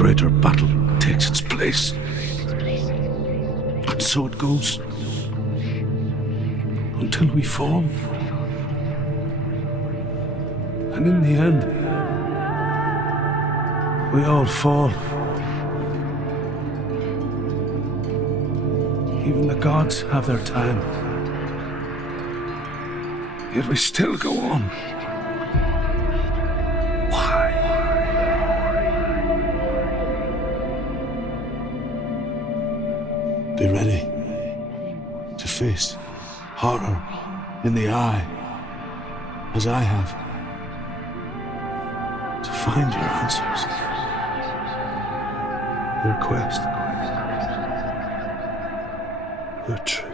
greater battle takes its place. And so it goes. Until we fall. And in the end, we all fall. Even the gods have their time. Yet we still go on. Why? Be ready to face horror in the eye, as I have, to find your answers, your quest, your truth.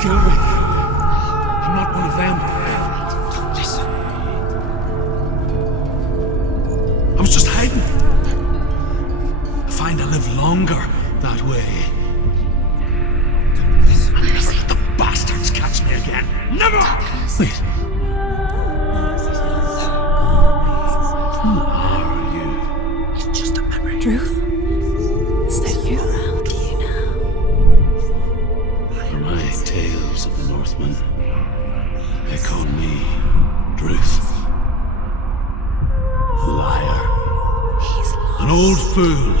Kill me. I'm not one of them. Listen. I was just hiding. I find I live longer that way. Listen. Let the bastards catch me again. Never! Wait. Who are you? It's just a memory. Druth? Is that you? Tales of the Northmen. They call me Druth. Liar. He's lost. An old fool.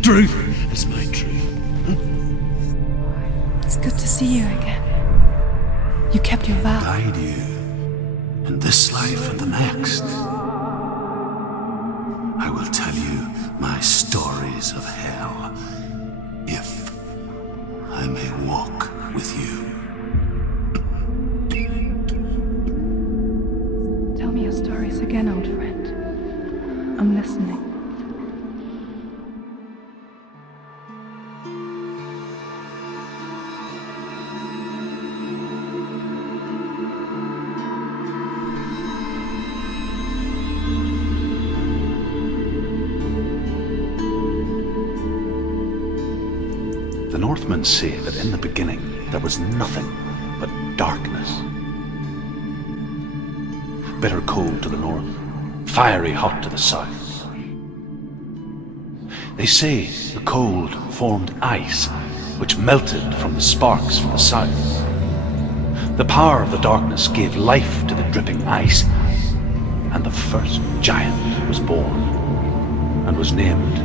Druth is my truth. It's good to see you again. You kept your vow. Guide you in this life and the next. I will tell you my stories of hell. If I may walk with you. Tell me your stories again, old friend. I'm listening. The Northmen say that in the beginning there was nothing but darkness. Bitter cold to the north, fiery hot to the south. They say the cold formed ice, which melted from the sparks from the south. The power of the darkness gave life to the dripping ice, and the first giant was born, and was named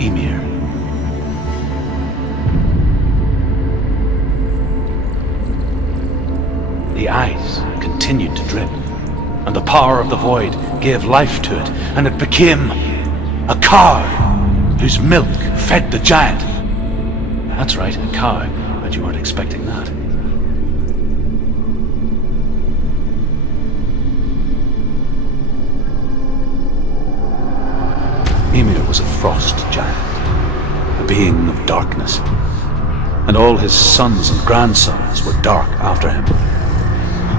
Ymir. The ice continued to drip, and the power of the void gave life to it, and it became a cow whose milk fed the giant. That's right, a cow, but you weren't expecting that. Ymir was a frost giant, a being of darkness, and all his sons and grandsons were dark after him.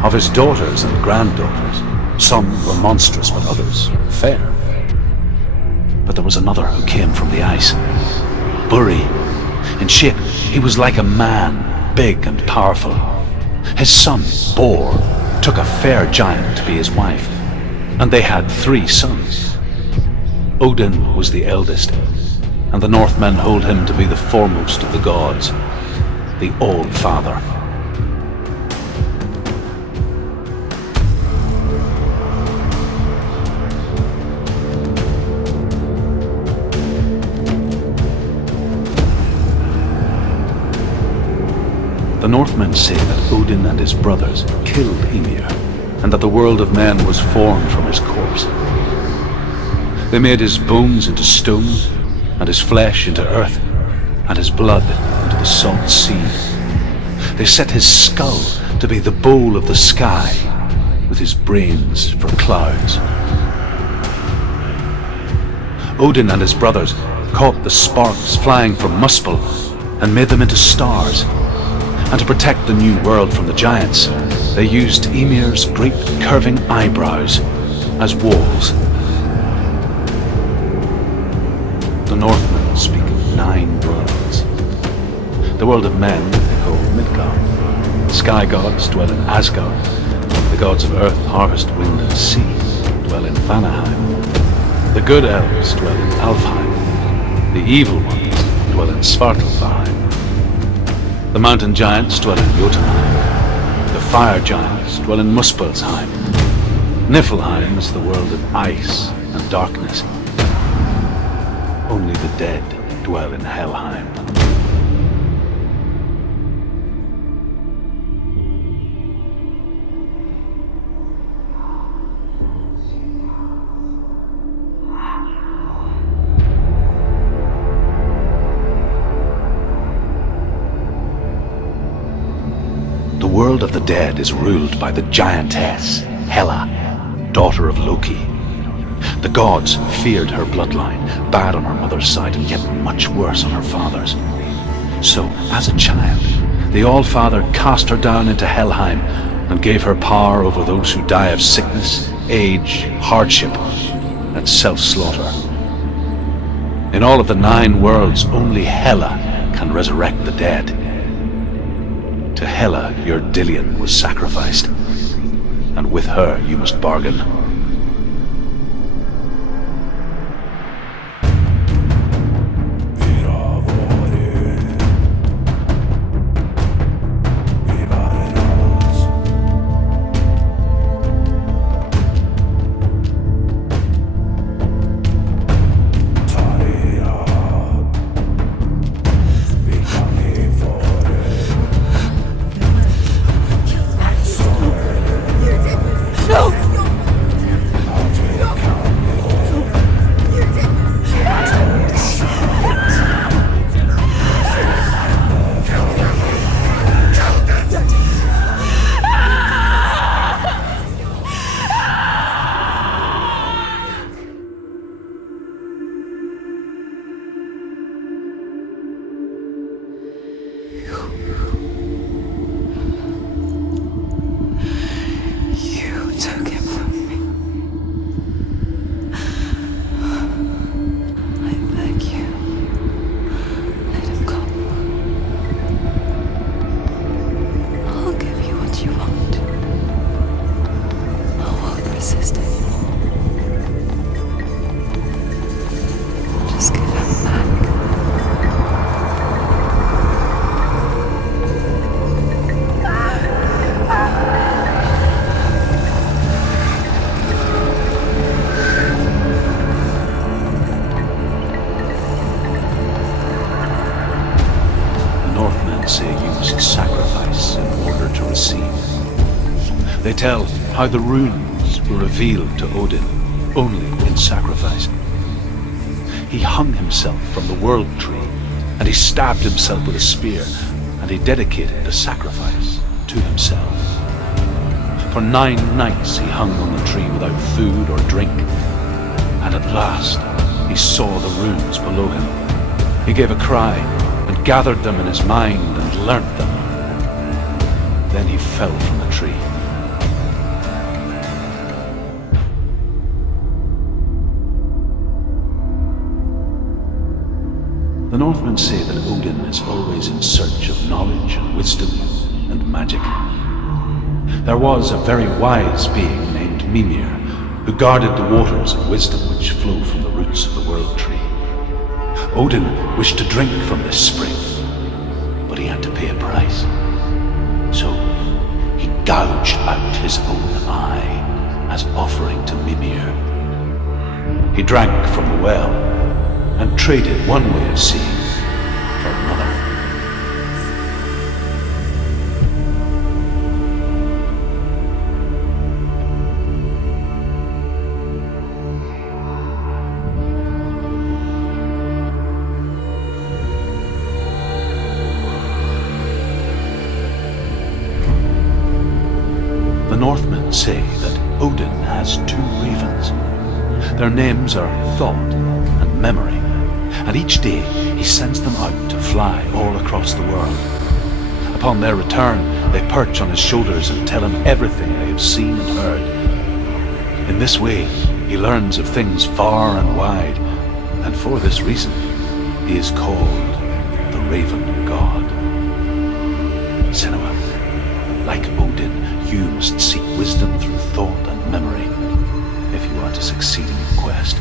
Of his daughters and granddaughters, some were monstrous, but others fair. But there was another who came from the ice, Buri. In shape, he was like a man, big and powerful. His son, Bor, took a fair giant to be his wife, and they had 3 sons. Odin was the eldest, and the Northmen hold him to be the foremost of the gods, the All-Father. The Northmen say that Odin and his brothers killed Ymir, and that the world of men was formed from his corpse. They made his bones into stone, and his flesh into earth, and his blood into the salt sea. They set his skull to be the bowl of the sky, with his brains for clouds. Odin and his brothers caught the sparks flying from Muspel and made them into stars. And to protect the new world from the giants, they used Ymir's great curving eyebrows as walls. The Northmen speak of 9 worlds. The world of men they call Midgard. The sky gods dwell in Asgard. The gods of earth, harvest, wind and sea dwell in Vanaheim. The good elves dwell in Alfheim. The evil ones dwell in Svartalfheim. The mountain giants dwell in Jotunheim. The fire giants dwell in Muspelheim. Niflheim is the world of ice and darkness. Only the dead dwell in Helheim. The world of the dead is ruled by the giantess, Hela, daughter of Loki. The gods feared her bloodline, bad on her mother's side and yet much worse on her father's. So, as a child, the All-Father cast her down into Helheim and gave her power over those who die of sickness, age, hardship, and self-slaughter. In all of the 9 worlds, only Hela can resurrect the dead. To Hela, your Dillion was sacrificed, and with her you must bargain. They tell how the runes were revealed to Odin only in sacrifice. He hung himself from the world tree, and he stabbed himself with a spear, and he dedicated the sacrifice to himself. For 9 nights he hung on the tree without food or drink, and at last he saw the runes below him. He gave a cry and gathered them in his mind and learnt them. Then he fell from the tree. The Northmen say that Odin is always in search of knowledge and wisdom and magic. There was a very wise being named Mimir, who guarded the waters of wisdom which flow from the roots of the world tree. Odin wished to drink from this spring, but he had to pay a price. So he gouged out his own eye as offering to Mimir. He drank from the well and traded one way of seeing for another. The Northmen say that Odin has two ravens. Their names are Thought and Memory, and each day he sends them out to fly all across the world. Upon their return, they perch on his shoulders and tell him everything they have seen and heard. In this way, he learns of things far and wide, and for this reason, he is called the Raven God. Senua, like Odin, you must seek wisdom through thought and memory if you are to succeed in your quest.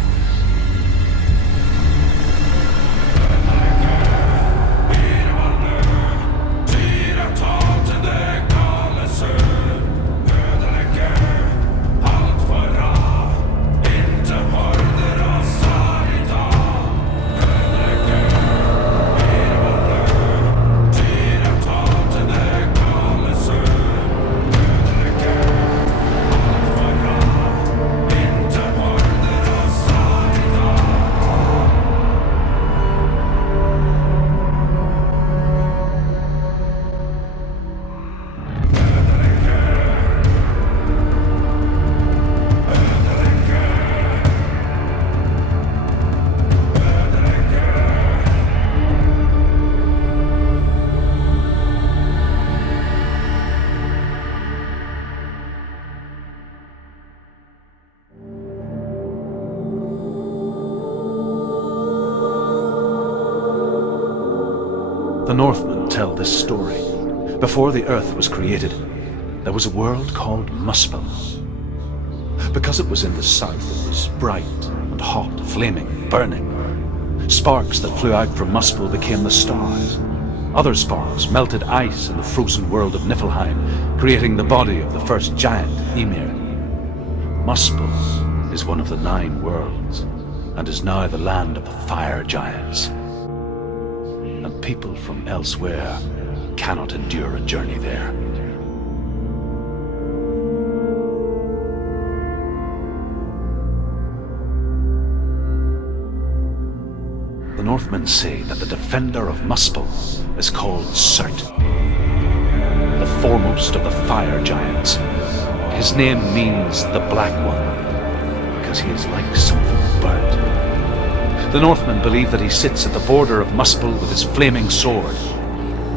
The Northmen tell this story. Before the earth was created, there was a world called Muspel. Because it was in the south, it was bright and hot, flaming, burning. Sparks that flew out from Muspel became the stars. Other sparks melted ice in the frozen world of Niflheim, creating the body of the first giant, Ymir. Muspel is one of the 9 worlds, and is now the land of the fire giants. And people from elsewhere cannot endure a journey there. The Northmen say that the defender of Muspel is called Surt, the foremost of the fire giants. His name means the Black One, because he is like something burnt. The Northmen believe that he sits at the border of Muspel with his flaming sword,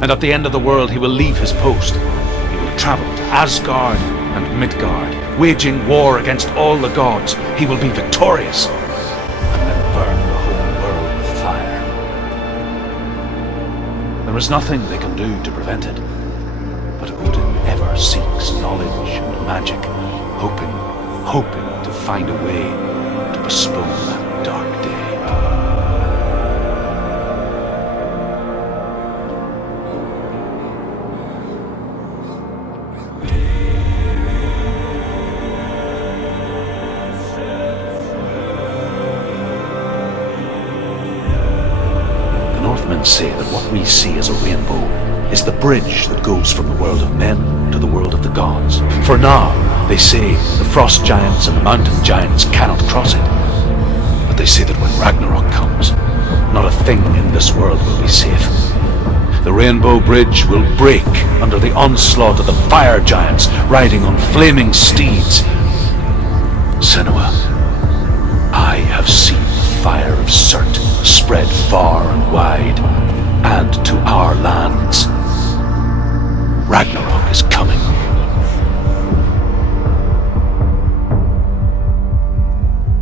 and at the end of the world he will leave his post. He will travel to Asgard and Midgard, waging war against all the gods. He will be victorious, and then burn the whole world with fire. There is nothing they can do to prevent it, but Odin ever seeks knowledge and magic, hoping to find a way to postpone that dark day. Say that what we see as a rainbow is the bridge that goes from the world of men to the world of the gods. For now, they say the frost giants and the mountain giants cannot cross it. But they say that when Ragnarok comes, not a thing in this world will be safe. The rainbow bridge will break under the onslaught of the fire giants riding on flaming steeds. Senua, I have seen the fire of Surt spread far and wide, and to our lands. Ragnarok is coming.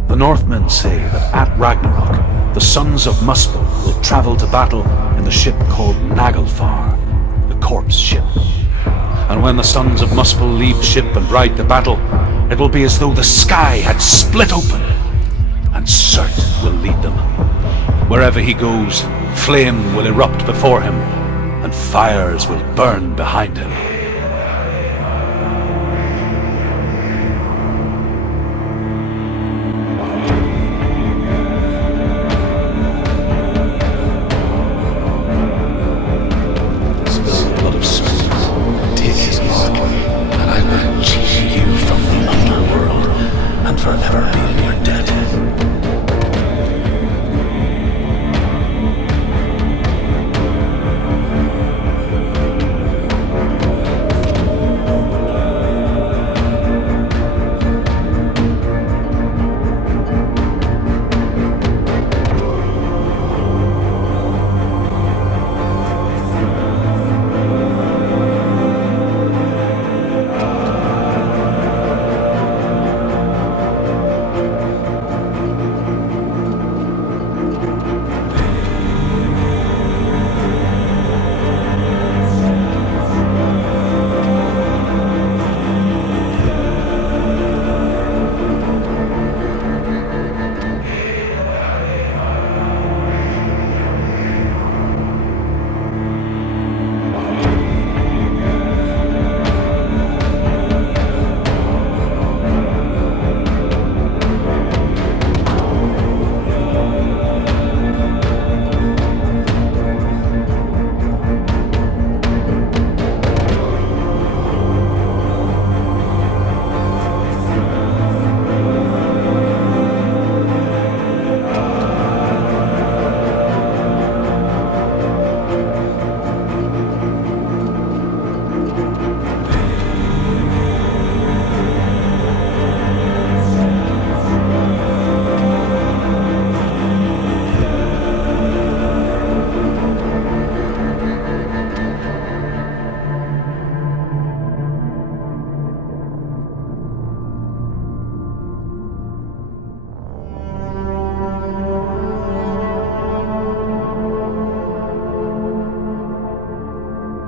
The Northmen say that at Ragnarok, the sons of Muspel will travel to battle in the ship called Naglfar, the corpse ship. And when the sons of Muspel leave the ship and ride to battle, it will be as though the sky had split open, and Surt will lead them. Wherever he goes, flame will erupt before him, and fires will burn behind him.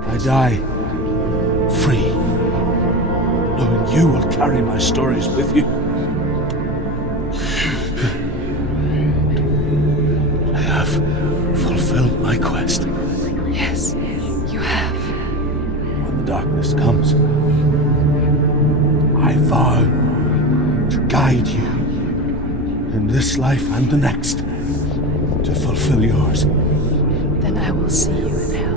I die free, knowing you will carry my stories with you. I have fulfilled my quest. Yes, you have. When the darkness comes, I vow to guide you in this life and the next to fulfill yours. Then I will see you in hell.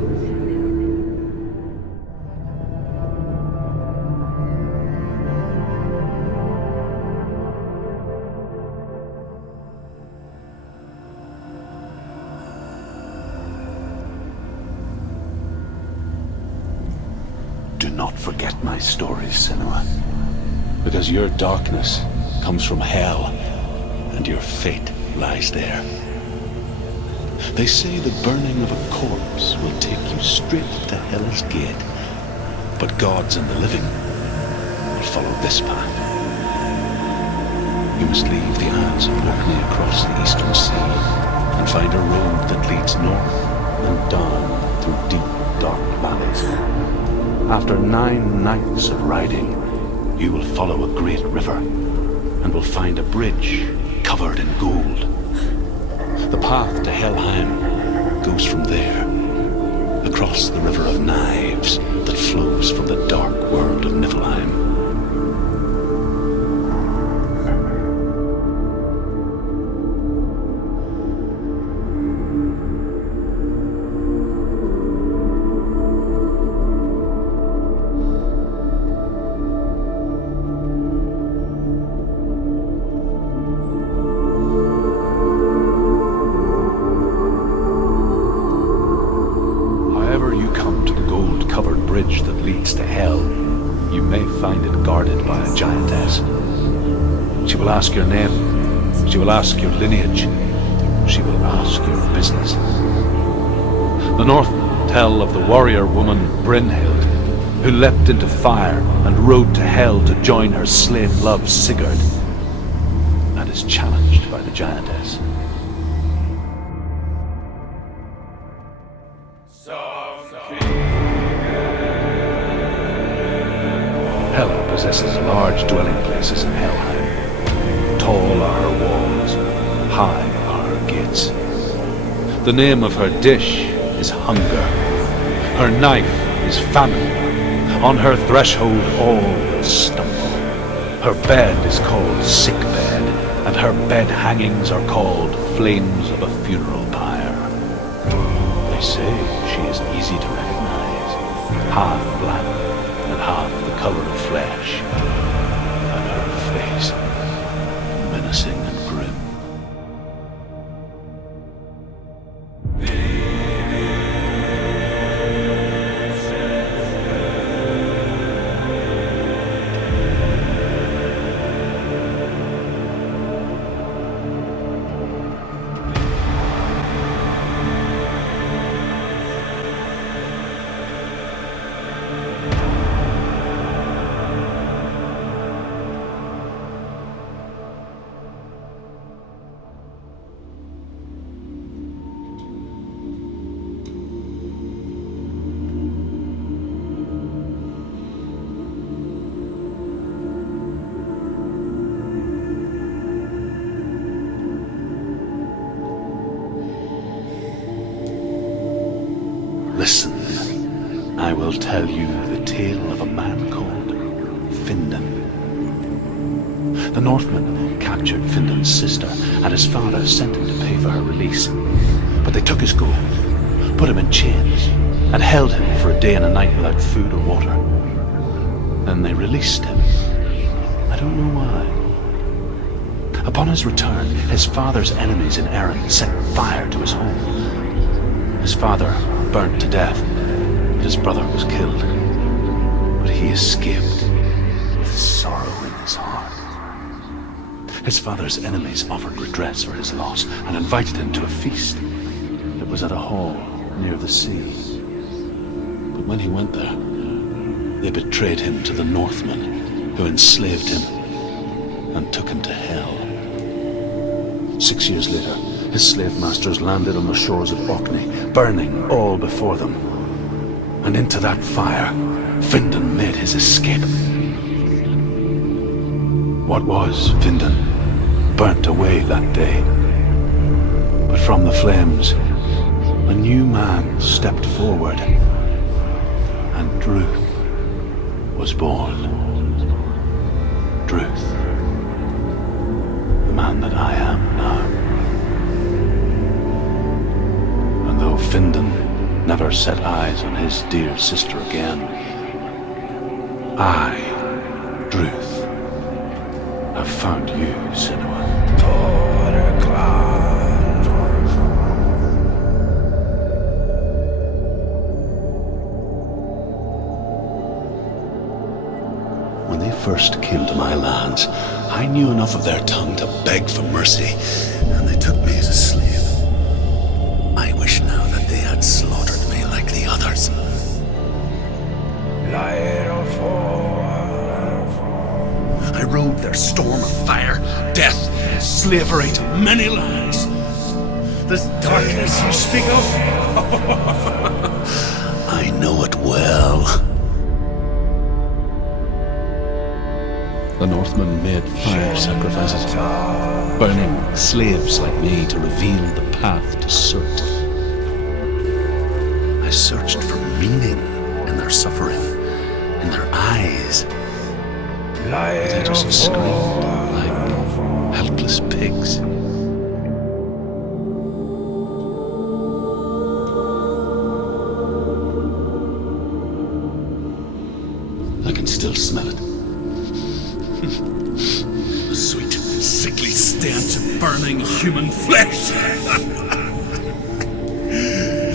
Do not forget my stories, Senua, because your darkness comes from hell, and your fate lies there. They say the burning of a corpse will take you straight to Hell's gate, but gods and the living will follow this path. You must leave the Isles of Orkney across the eastern sea, and find a road that leads north and down through deep, dark valleys. After 9 nights of riding, you will follow a great river, and will find a bridge covered in gold. The path to Helheim goes from there, across the river of knives that flows from the dark world of Niflheim. That leads to hell, you may find it guarded by a giantess. She will ask your name, she will ask your lineage, she will ask your business. The Northmen tell of the warrior woman Brynhild, who leapt into fire and rode to hell to join her slain love Sigurd. And and is challenged by the giantess. Hela possesses large dwelling places in Helheim. Tall are her walls, high are her gates. The name of her dish is hunger. Her knife is famine. On her threshold all will stumble. Her bed is called sick bed, and her bed hangings are called flames of a funeral pyre. They say she is easy to recognize, half black and half the color of flesh, and her face menacing and grim. Listen, I will tell you the tale of a man called Findan. The Northmen captured Findan's sister, and his father sent him to pay for her release. But they took his gold, put him in chains, and held him for a day and a night without food or water. Then they released him. I don't know why. Upon his return, his father's enemies in Erin set fire to his home. His father burnt to death, and his brother was killed. But he escaped with sorrow in his heart. His father's enemies offered redress for his loss and invited him to a feast. It was at a hall near the sea. But when he went there, they betrayed him to the Northmen, who enslaved him and took him to hell. 6 years later, his slave masters landed on the shores of Orkney, burning all before them. And into that fire, Findan made his escape. What was Findan burnt away that day. But from the flames, a new man stepped forward, and Druth was born. Druth, the man that I am now. Though Findan never set eyes on his dear sister again, I, Druth, have found you, Senua. When they first came to my lands, I knew enough of their tongue to beg for mercy, and they took me as a slave. I wish now that they had slaughtered me like the others. I rode their storm of fire, death, and slavery to many lands. This darkness you speak of? I know it well. The Northmen made fire sacrifices, burning slaves like me to reveal the path to Surt. I searched for meaning in their suffering, in their eyes. But they just screamed like helpless pigs. I can still smell it. The sweet, sickly stench of burning human flesh.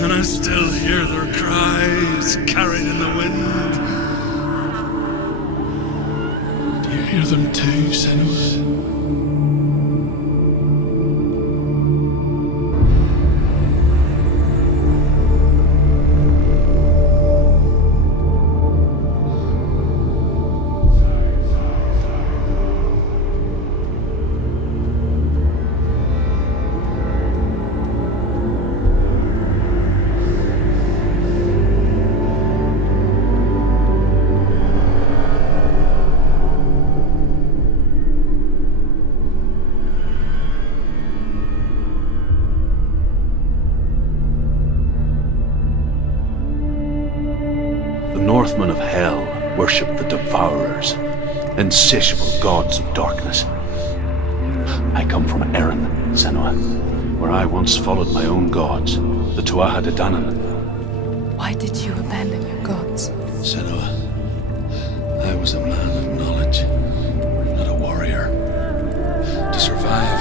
And I still hear their cries carried in the wind. Do you hear them too, Senua? insatiable gods of darkness. I come from Erin, Senua, where I once followed my own gods, the Tuatha De Danann. Why did you abandon your gods? Senua, I was a man of knowledge, not a warrior. To survive,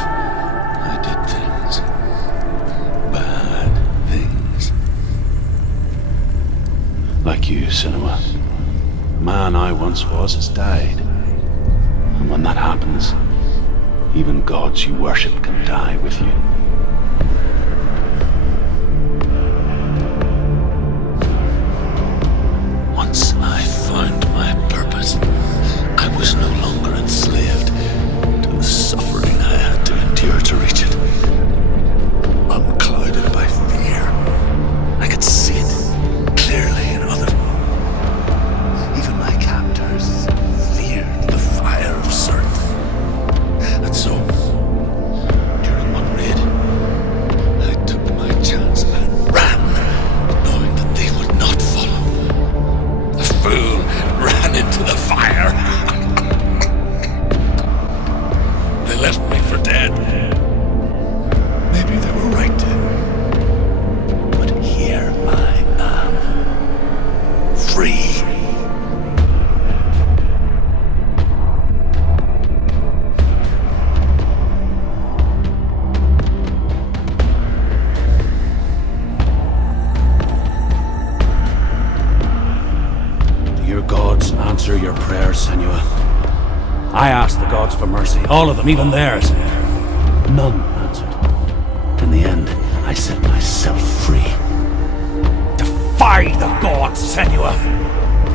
I did things. Bad things. Like you, Senua. The man I once was has died. And when that happens, even gods you worship can die with you. Once I found my purpose, I was no longer enslaved to the suffering I had to endure to reach it. Unclouded by fear, I could see it clearly in others. Even my captors feared the fire of Sirth. And so, during one raid, I took my chance and ran, knowing that they would not follow. The fool ran into the fire. They left me for dead. Maybe they were right to. But here I am, free. Your gods answer your prayers, Senua. I asked the gods for mercy, all of them, even theirs. None answered. In the end, I set myself free. Defy the gods, Senua!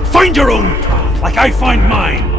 Find your own path, like I find mine!